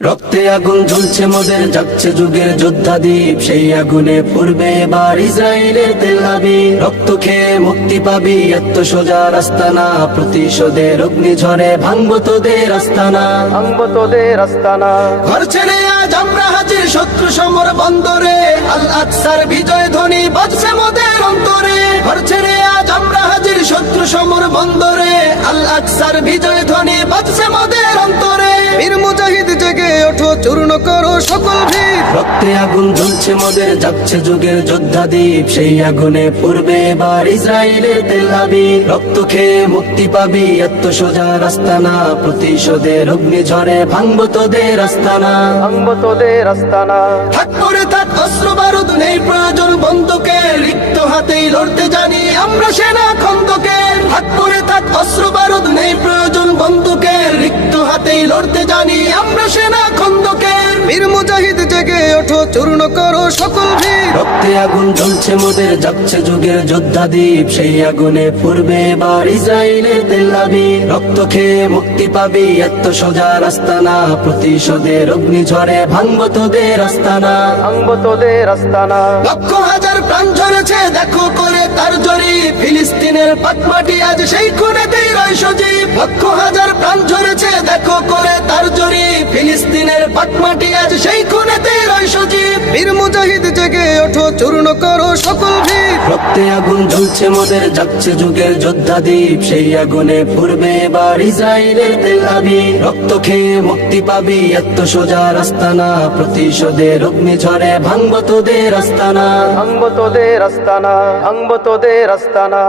রক্তে আগুন জ্বলছে মোদের, যাচ্ছে যুগের যোদ্ধা দ্বীপ, সেই আগুনে পড়বে এবার ইসরায়েলের তেল আবিব। রক্ত খেয়ে মুক্তি পাবি, এত সোজা রাস্তা না, প্রতিশোধের অগ্নিঝড়ে ভাঙবো তোদের আস্তানা, ভাঙবো তোদের আস্তানা। ঘর ছেড়ে আজ আমরা হাজির শত্রু সমর বন্দরে, আল আকসার বিজয় ধ্বনি বাজছে মোদের অন্তরে। ঘর ছেড়ে আজ আমরা হাজির শত্রু সমর বন্দরে, আল আকসার বিজয় ধ্বনি বাজছে মোদের অন্তরে। বীর মুজাহিদ জেগে ওঠো, চূর্ণ করো সকল ভিড়। রক্তে আগুন জ্বলছে মোদের, যাচ্ছে যুগের যোদ্ধা দ্বীপ, সেই আগুনে পড়বে এবার ইসরায়েলের তেল আবিব। রক্ত খেয়ে মুক্তি পাবি, এত সোজা রাস্তা না, প্রতিশোধের অগ্নিঝড়ে ভাঙবো তোদের আস্তানা, ভাঙবো তোদের আস্তানা। থাক করে থাক অস্ত্র বারুদ, নেই প্রয়োজন বন্দুকে, রিক্ত হাতেই লড়তে জানি আমরা সেনা খন্দকে। থাক করে থাক অস্ত্র বারুদ, নেই প্রয়োজন বন্দুকে, রিক্ত হাতেই লড়তে জানি আমরা সেনা খন্দকে। বীর মুজাহিদ জেগে ওঠো, চূর্ণ করো সকল ভিড়। রক্তে আগুন জ্বলছে মোদের, যাচ্ছে যুগের যোদ্ধা দ্বীপ, সেই আগুনে পড়বে এবার ইসরায়েলের তেল আবিব। রক্ত খেয়ে মুক্তি পাবি, এত সোজা রাস্তা না, প্রতিশোধের অগ্নিঝড়ে ভাঙবো তোদের আস্তানা, ভাঙবো তোদের আস্তানা। লক্ষ হাজার প্রাণ ঝরেছে দেখো করে তার জরি, ফিলিস্তিনের পাকমাটি আজ সেই খুনেতেই রয় সজীব। লক্ষ হাজার প্রাণ ঝরেছে দেখো করে তার জরি, ফিলিস্তিনের পাকমাটি আজ সেই খুনেতেই রয় সজীব। বীর মুজাহিদ জেগে ওঠো, চূর্ণ করো সকল ভিড়। রক্তে আগুন জ্বলছে মোদের, যাচ্ছে যুগের যোদ্ধা দ্বীপ, সেই আগুনে পড়বে এবার ইসরায়েলের তেল আবিব। রক্ত খেয়ে মুক্তি পাবি, এত সোজা রাস্তা না, প্রতিশোধের অগ্নিঝড়ে ভাঙবো তোদের আস্তানা, ভাঙবো তোদের আস্তানা, ভাঙবো তোদের আস্তানা।